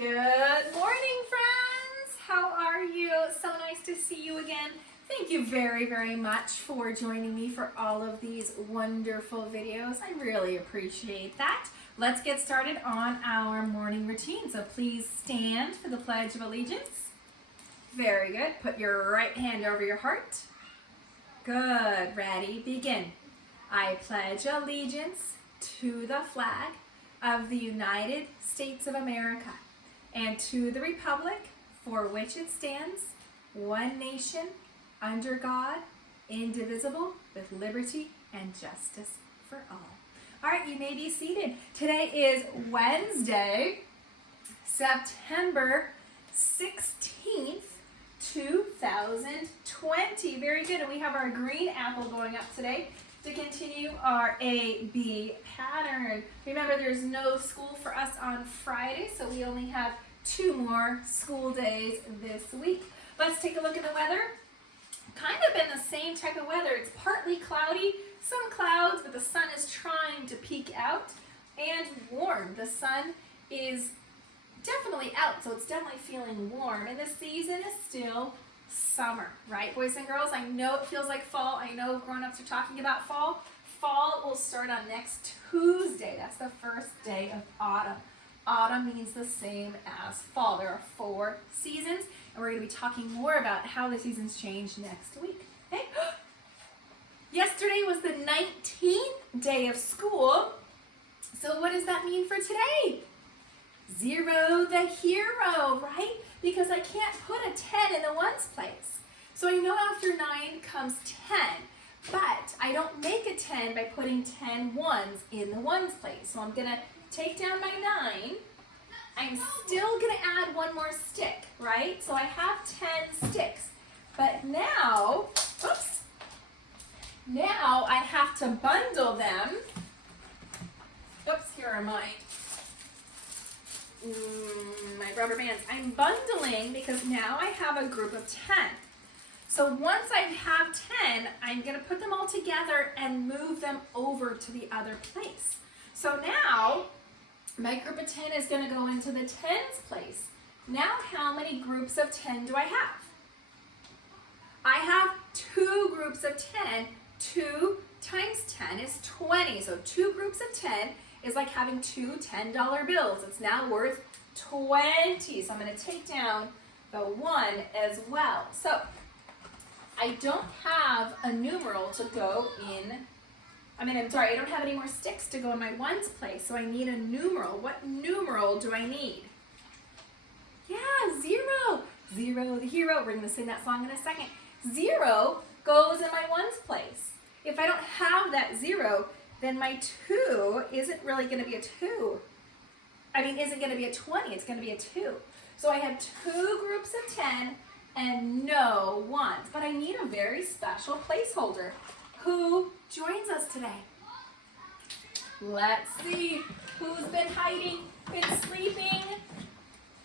Good morning, friends. How are you? So nice to see you again. Thank you very, very much for joining me for all of these wonderful videos. I really appreciate that. Let's get started on our morning routine. So please stand for the Pledge of Allegiance. Very good. Put your right hand over your heart. Good. Ready? Begin. I pledge allegiance to the flag of the United States of America and to the republic for which it stands, one nation, under God, indivisible, with liberty and justice for all. All right, you may be seated. Today is Wednesday, September 16th, 2020. Very good, and we have our green apple going up today to continue our A-B pattern. Remember, there's no school for us on Friday, so we only have 2 more school days this week. Let's take a look at the weather. Kind of in the same type of weather. It's partly cloudy, some clouds, but the sun is trying to peek out, and warm. The sun is definitely out, so it's definitely feeling warm, and the season is still summer, right, boys and girls? I know it feels like fall. I know grown-ups are talking about fall. Fall will start on next Tuesday. That's the first day of autumn. Autumn means the same as fall. There are 4 seasons, and we're going to be talking more about how the seasons change next week. Okay? Yesterday was the 19th day of school. So what does that mean for today? Zero the hero, right? Because I can't put a 10 in the ones place. So I know after 9 comes 10, but I don't make a 10 by putting 10 ones in the ones place. So I'm gonna take down my 9. I'm still gonna add 1 more stick, right? So I have 10 sticks, but now, oops, now I have to bundle them. Oops, here are mine. My rubber bands. I'm bundling because now I have a group of 10. So once I have 10, I'm going to put them all together and move them over to the other place. So now my group of 10 is going to go into the tens place. Now how many groups of 10 do I have? I have 2 groups of 10. 2 times 10 is 20. So 2 groups of 10 is like having 2 $10 bills. It's now worth 20. So I'm going to take down the 1 as well. So I don't have a numeral to go in. I don't have any more sticks to go in my ones place. So I need a numeral. What numeral do I need? Yeah, 0. 0 the hero. We're going to sing that song in a second. 0 goes in my ones place. If I don't have that 0, then my 2 isn't really going to be a 2. Isn't going to be a 20, it's going to be a 2. So I have 2 groups of 10 and no ones. But I need a very special placeholder. Who joins us today? Let's see. Who's been hiding, been sleeping?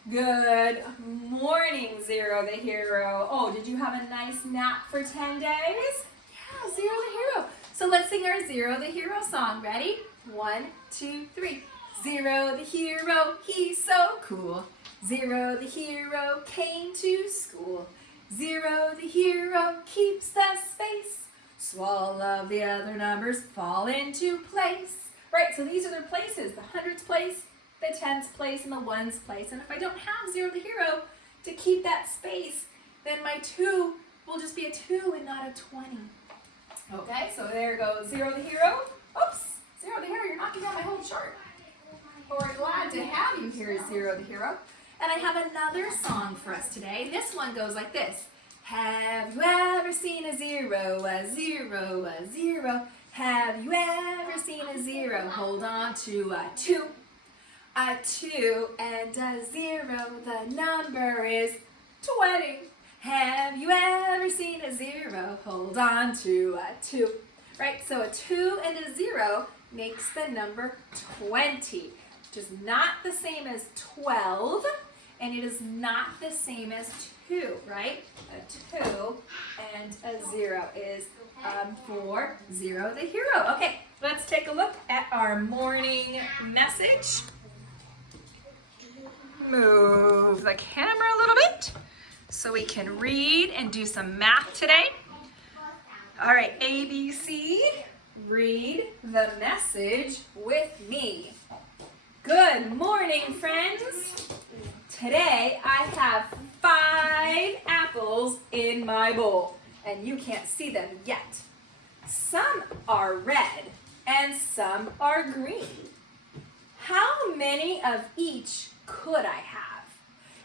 Good morning, 0 the hero. Oh, did you have a nice nap for 10 days? Yeah, 0 the hero. So let's sing our 0 the hero song. Ready? 1, 2, 3. 0 the hero, he's so cool. 0 the hero came to school. 0 the hero keeps the space. So all of the other numbers fall into place. Right, so these are their places. The hundreds place, the tens place, and the ones place. And if I don't have 0 the hero to keep that space, then my 2 will just be a 2 and not a 20. Okay, so there goes 0 the hero. Oops, 0 the hero, you're knocking down my whole chart. But we're glad to have you here, 0 the hero. And I have another song for us today. This one goes like this. Have you ever seen a 0, a 0, a 0? Have you ever seen a 0? Hold on to a 2. A 2 and a 0, the number is 20. Have you ever seen a 0? Hold on to a 2. Right, so a 2 and a 0 makes the number 20, which is not the same as 12, and it is not the same as 2, right? A 2 and a 0 is for 0 the hero. Okay, let's take a look at our morning message. Moo. so we can read and do some math today. All right, ABC, read the message with me. Good morning, friends. Today I have 5 apples in my bowl, and you can't see them yet. Some are red and some are green. How many of each could I have?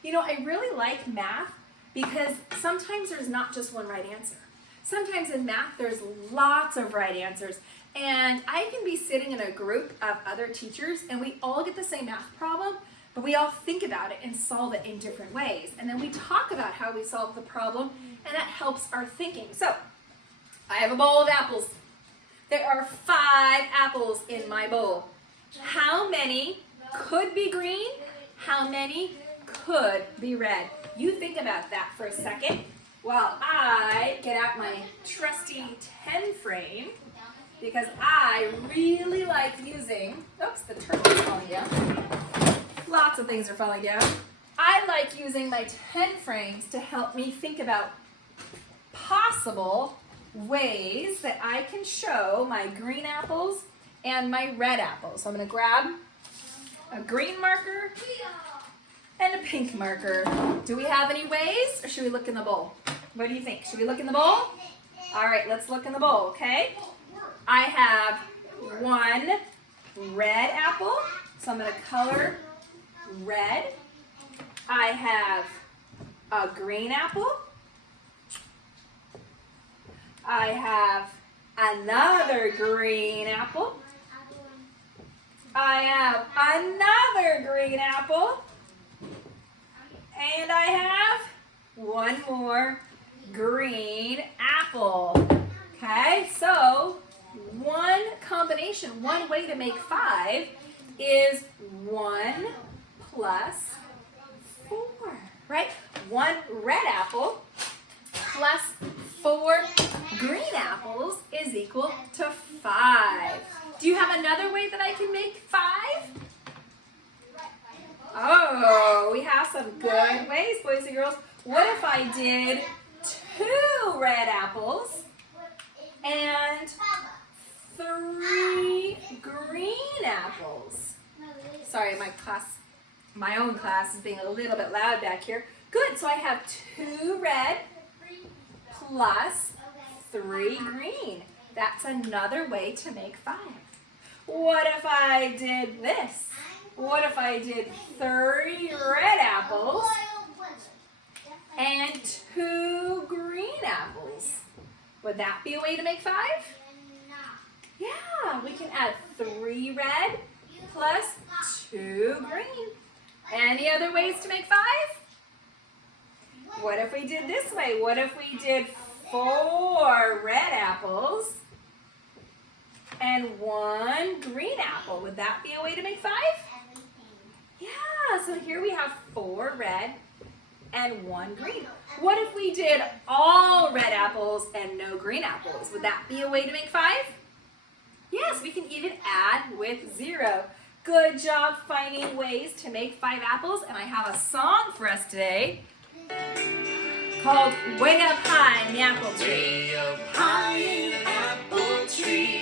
You know, I really like math because sometimes there's not just one right answer. Sometimes in math there's lots of right answers, and I can be sitting in a group of other teachers and we all get the same math problem, but we all think about it and solve it in different ways. And then we talk about how we solve the problem, and that helps our thinking. So, I have a bowl of apples. There are 5 apples in my bowl. How many could be green? How many could be red? You think about that for a second while I get out my trusty 10 frame, because I really like using, oops, the turtle is falling down. Lots of things are falling down. I like using my 10 frames to help me think about possible ways that I can show my green apples and my red apples. So I'm going to grab a green marker and a pink marker. Do we have any ways, or should we look in the bowl? What do you think? Should we look in the bowl? All right, let's look in the bowl, okay? I have 1 red apple, so I'm going to color red. I have a green apple. I have another green apple. I have another green apple. And I have one more green apple. Okay, so one combination, one way to make 5 is 1 plus 4, right? 1 red apple plus 4 green apples is equal to 5. Do you have another way that I can make 5? Oh, we have some good ways, boys and girls. What if I did 2 red apples and 3 green apples? Sorry, my own class is being a little bit loud back here. Good, so I have 2 red plus 3 green. That's another way to make 5. What if I did this? What if I did 30 red apples and 2 green apples? Would that be a way to make 5? Yeah, we can add 3 red plus 2 green. Any other ways to make 5? What if we did this way? What if we did 4 red apples and 1 green apple? Would that be a way to make 5? Yeah, so here we have 4 red and 1 green. What if we did all red apples and no green apples? Would that be a way to make 5? Yes, we can even add with 0. Good job finding ways to make 5 apples, and I have a song for us today called Way Up High in the Apple Tree. Way up high in the apple tree,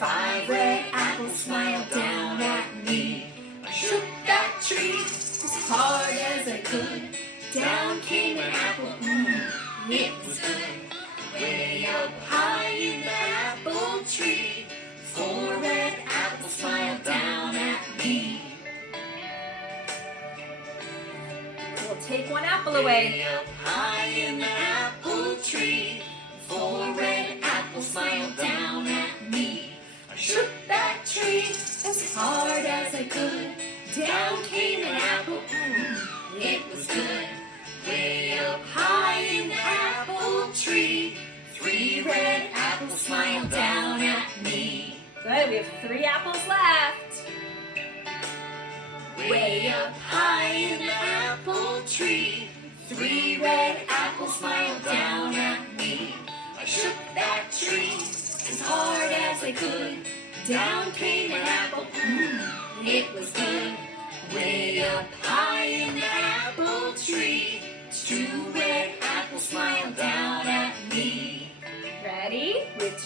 5 red apples smiled down at me. I shook that tree as hard as I could. Down came an apple, it was good. Way up high in the apple tree, 4 red apples smiled down at me. We'll take 1 apple away. Way up high in the apple tree, 4 red apples smiled down at me. I shook that tree as hard as I could. Down came an apple, it was good. Way up high in the apple tree, 3 red apples smiled down at me. Good, we have 3 apples left. Way up high in the apple tree, 3 red apples smiled down at me. I shook that tree as hard as I could. Down came an apple, it was good. Way up high in the apple tree, 2 red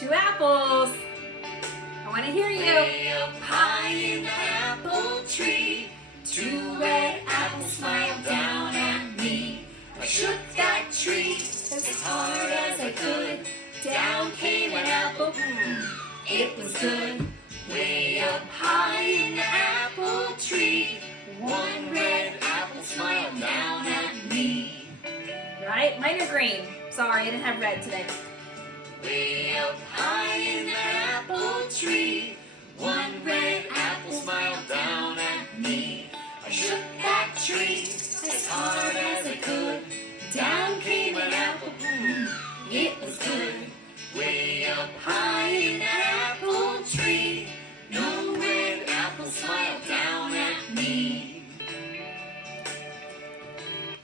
2 apples. I want to hear you. Way up high in the apple tree, 2 red apples smiled down at me. I shook that tree as hard as I could. Down came an apple, it was good. Way up high in the apple tree, 1 red apple smiled down at me. Right? Mine are green. Sorry, I didn't have red today. Way up high in the apple tree, 1 red apple smiled down at me. I shook that tree as hard as I could. Down came an apple, it was good. Way up high in the apple tree, no red apple smiled down at me.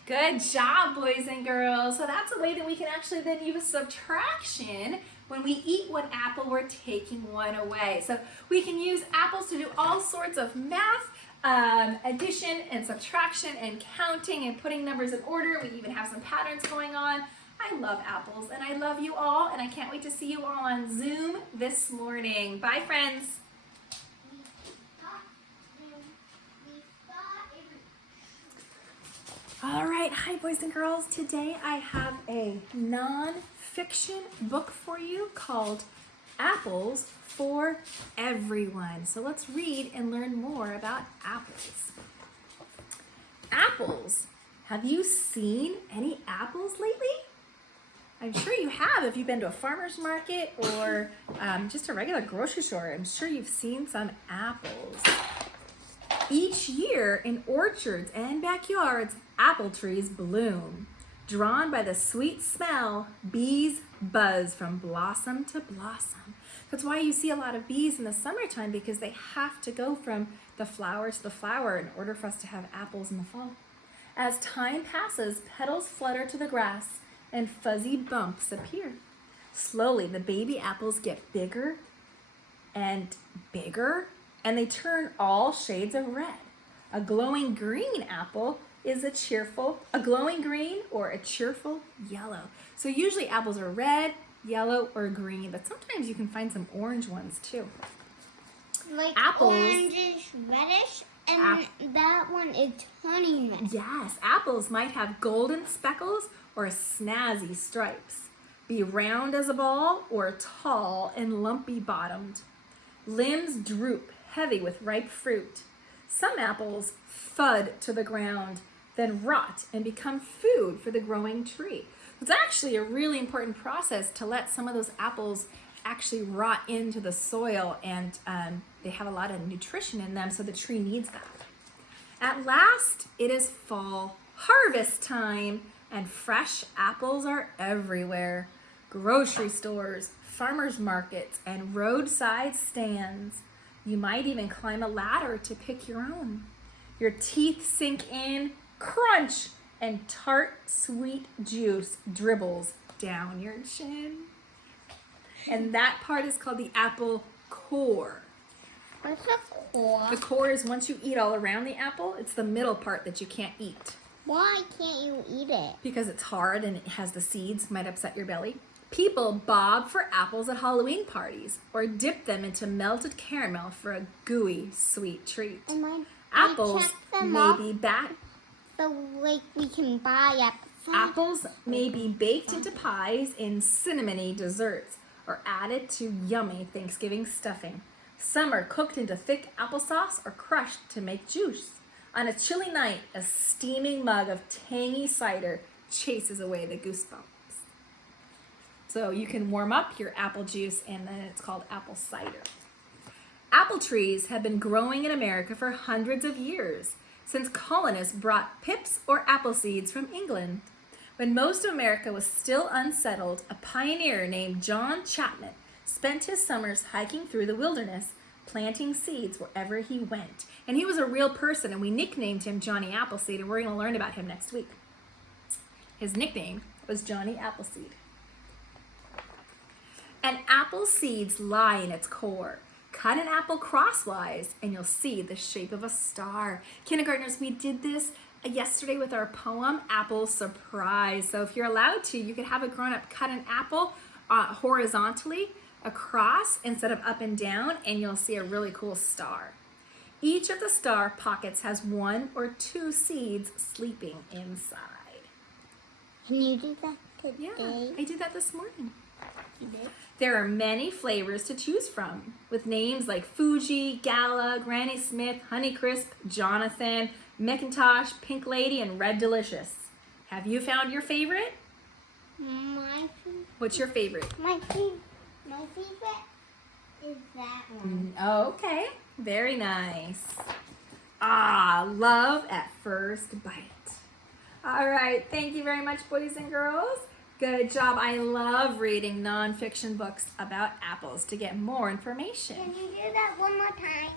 Good job, boys and girls. So that's a way that we can actually then use subtraction. When we eat one apple, we're taking one away. So we can use apples to do all sorts of math, addition and subtraction and counting and putting numbers in order. We even have some patterns going on. I love apples and I love you all, and I can't wait to see you all on Zoom this morning. Bye, friends. All right, hi boys and girls. Today I have a non-fiction book for you called Apples for Everyone. So let's read and learn more about apples. Apples. Have you seen any apples lately? I'm sure you have if you've been to a farmer's market or just a regular grocery store. I'm sure you've seen some apples. Each year in orchards and backyards, apple trees bloom. Drawn by the sweet smell, bees buzz from blossom to blossom. That's why you see a lot of bees in the summertime, because they have to go from the flower to the flower in order for us to have apples in the fall. As time passes, petals flutter to the grass and fuzzy bumps appear. Slowly, the baby apples get bigger and bigger, and they turn all shades of red. A glowing green apple is a glowing green or a cheerful yellow. So usually apples are red, yellow, or green, but sometimes you can find some orange ones too. Like apples, orangish, reddish, and that one is turning red. Yes, apples might have golden speckles or snazzy stripes, be round as a ball or tall and lumpy bottomed. Limbs droop heavy with ripe fruit. Some apples thud to the ground, then rot and become food for the growing tree. It's actually a really important process to let some of those apples actually rot into the soil, and they have a lot of nutrition in them, so the tree needs that. At last, it is fall harvest time, and fresh apples are everywhere. Grocery stores, farmers markets, and roadside stands. You might even climb a ladder to pick your own. Your teeth sink in, crunch, and tart sweet juice dribbles down your chin. And that part is called the apple core. What's a core? The core is once you eat all around the apple, it's the middle part that you can't eat. Why can't you eat it? Because it's hard and it has the seeds, might upset your belly. People bob for apples at Halloween parties or dip them into melted caramel for a gooey, sweet treat. And Apples may be so like we can buy Apples may be baked into pies in cinnamony desserts or added to yummy Thanksgiving stuffing. Some are cooked into thick applesauce or crushed to make juice. On a chilly night, a steaming mug of tangy cider chases away the goosebumps. So you can warm up your apple juice, and then it's called apple cider. Apple trees have been growing in America for hundreds of years, since colonists brought pips or apple seeds from England. When most of America was still unsettled, a pioneer named John Chapman spent his summers hiking through the wilderness, planting seeds wherever he went. And he was a real person, and we nicknamed him Johnny Appleseed, and we're going to learn about him next week. His nickname was Johnny Appleseed. An apple seeds lie in its core. Cut an apple crosswise and you'll see the shape of a star. Kindergartners, we did this yesterday with our poem, Apple Surprise. So if you're allowed to, you could have a grown-up cut an apple horizontally across instead of up and down, and you'll see a really cool star. Each of the star pockets has 1 or 2 seeds sleeping inside. Can you do that today? Yeah, I did that this morning. You did? There are many flavors to choose from, with names like Fuji, Gala, Granny Smith, Honeycrisp, Jonathan, McIntosh, Pink Lady, and Red Delicious. Have you found your favorite? My What's your favorite? favorite is that one. Okay, very nice. Ah, love at first bite. All right, thank you very much, boys and girls. Good job. I love reading nonfiction books about apples to get more information. Can you do that one more time?